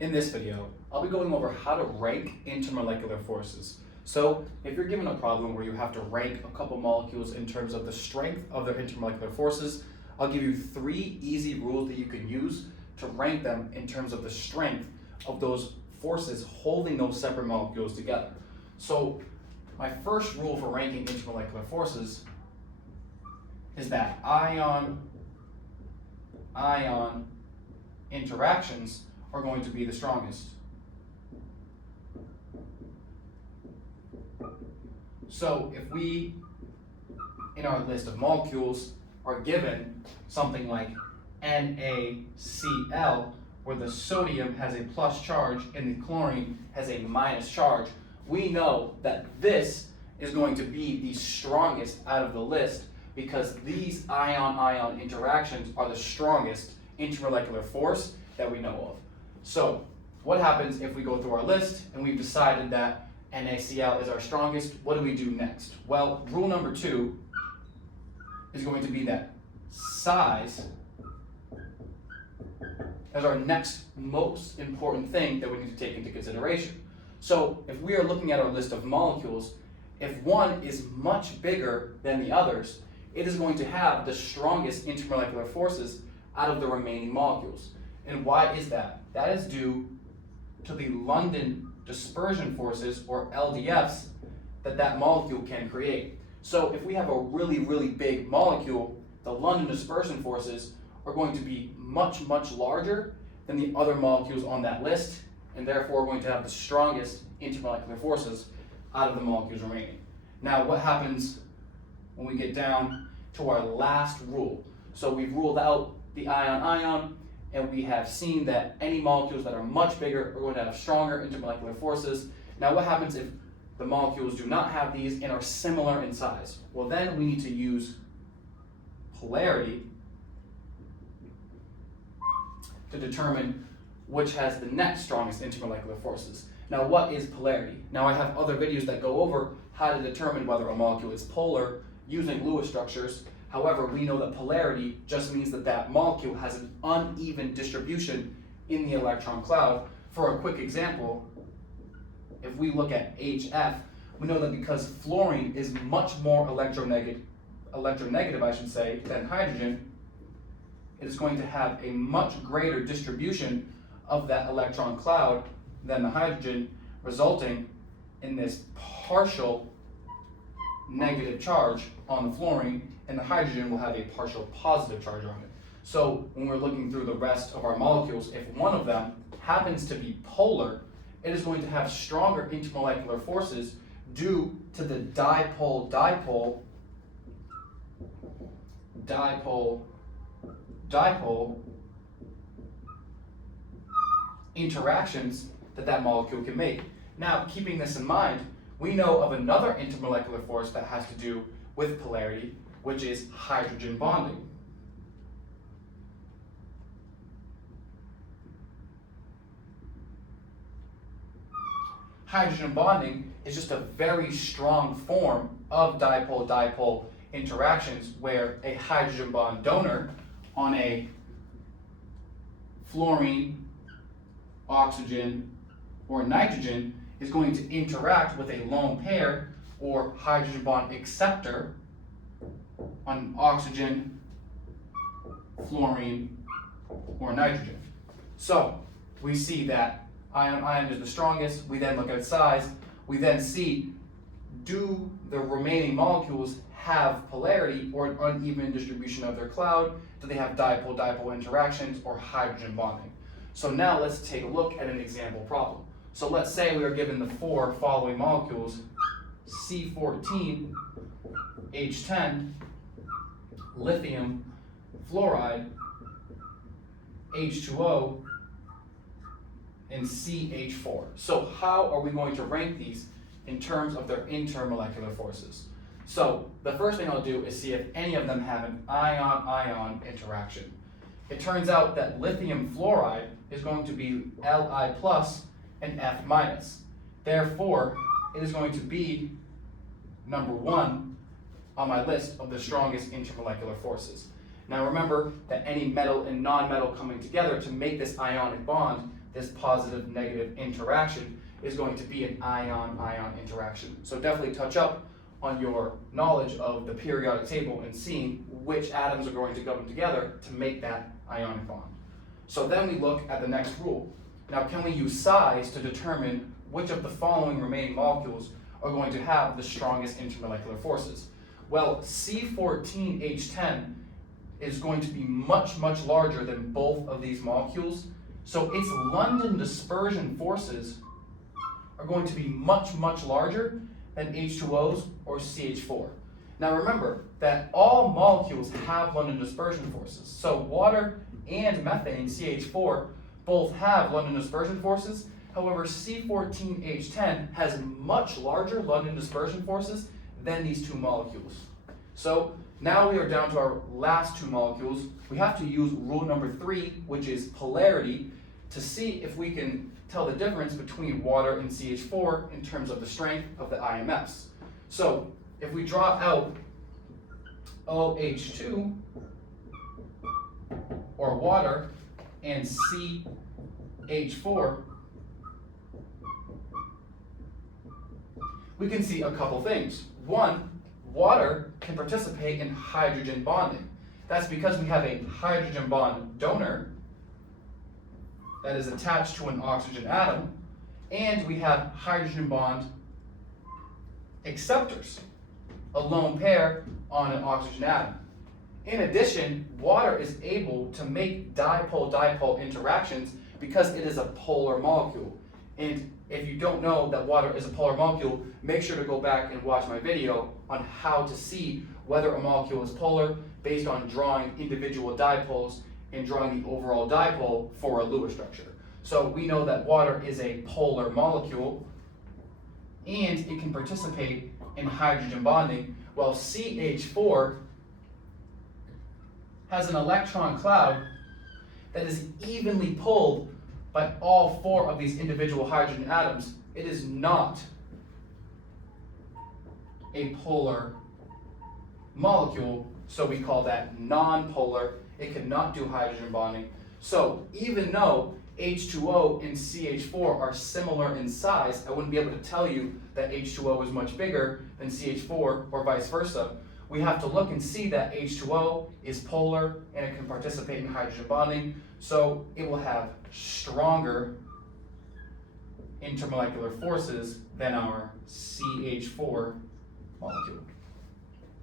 In this video, I'll be going over how to rank intermolecular forces. So if you're given a problem where you have to rank a couple molecules in terms of the strength of their intermolecular forces, I'll give you 3 easy rules that you can use to rank them in terms of the strength of those forces holding those separate molecules together. So my first rule for ranking intermolecular forces is that ion-ion interactions are going to be the strongest. So if we, in our list of molecules, are given something like NaCl, where the sodium has a plus charge and the chlorine has a minus charge, we know that this is going to be the strongest out of the list because these ion-ion interactions are the strongest intermolecular force that we know of. So what happens if we go through our list and we've decided that NaCl is our strongest? What do we do next? Well, rule number 2 is going to be that size is our next most important thing that we need to take into consideration. So if we are looking at our list of molecules, if one is much bigger than the others, it is going to have the strongest intermolecular forces out of the remaining molecules. And why is that? That is due to the London dispersion forces, or LDFs, that molecule can create. So if we have a really big molecule, the London dispersion forces are going to be much larger than the other molecules on that list, and therefore we're going to have the strongest intermolecular forces out of the molecules remaining. Now what happens when we get down to our last rule? So we've ruled out the ion-ion, and we have seen that any molecules that are much bigger are going to have stronger intermolecular forces. Now what happens if the molecules do not have these and are similar in size? Well, then we need to use polarity to determine which has the next strongest intermolecular forces. Now what is polarity? Now I have other videos that go over how to determine whether a molecule is polar using Lewis structures. However, we know that polarity just means that that molecule has an uneven distribution in the electron cloud. For a quick example, if we look at HF, we know that because fluorine is much more electronegative, than hydrogen, it is going to have a much greater distribution of that electron cloud than the hydrogen, resulting in this partial negative charge on the fluorine, and the hydrogen will have a partial positive charge on it. So when we're looking through the rest of our molecules, if one of them happens to be polar, it is going to have stronger intermolecular forces due to the dipole interactions that molecule can make. Now, keeping this in mind, we know of another intermolecular force that has to do with polarity, which is hydrogen bonding. Hydrogen bonding is just a very strong form of dipole-dipole interactions where a hydrogen bond donor on a fluorine, oxygen, or nitrogen is going to interact with a lone pair or hydrogen bond acceptor on oxygen, fluorine, or nitrogen. So we see that ion-ion is the strongest. We then look at size. We then see, do the remaining molecules have polarity or an uneven distribution of their cloud? Do they have dipole-dipole interactions or hydrogen bonding? So now let's take a look at an example problem. So let's say we are given the 4 following molecules: C14, H10, lithium, fluoride, H2O, and CH4. So how are we going to rank these in terms of their intermolecular forces? So the first thing I'll do is see if any of them have an ion-ion interaction. It turns out that lithium fluoride is going to be Li plus and F minus. Therefore, it is going to be number 1 on my list of the strongest intermolecular forces. Now remember that any metal and non-metal coming together to make this ionic bond, this positive-negative interaction is going to be an ion-ion interaction. So definitely touch up on your knowledge of the periodic table and seeing which atoms are going to come together to make that ionic bond. So then we look at the next rule. Now, can we use size to determine which of the following remaining molecules are going to have the strongest intermolecular forces? Well, C14H10 is going to be much, much larger than both of these molecules. So its London dispersion forces are going to be much, much larger than H2O's or CH4. Now remember that all molecules have London dispersion forces. So water and methane, CH4, both have London dispersion forces. However, C14H10 has much larger London dispersion forces than these two molecules. So now we are down to our last two molecules. We have to use rule number 3, which is polarity, to see if we can tell the difference between water and CH4 in terms of the strength of the IMFs. So if we draw out OH2, or water, and CH4, we can see a couple things. One, water can participate in hydrogen bonding. That's because we have a hydrogen bond donor that is attached to an oxygen atom, and we have hydrogen bond acceptors, a lone pair on an oxygen atom. In addition, water is able to make dipole-dipole interactions because it is a polar molecule. And if you don't know that water is a polar molecule, make sure to go back and watch my video on how to see whether a molecule is polar based on drawing individual dipoles and drawing the overall dipole for a Lewis structure. So we know that water is a polar molecule and it can participate in hydrogen bonding, while CH4 has an electron cloud that is evenly pulled by all 4 of these individual hydrogen atoms. It is not a polar molecule, so we call that non-polar. It cannot do hydrogen bonding. So even though H2O and CH4 are similar in size, I wouldn't be able to tell you that H2O is much bigger than CH4 or vice versa. We have to look and see that H2O is polar and it can participate in hydrogen bonding, so it will have stronger intermolecular forces than our CH4 molecule.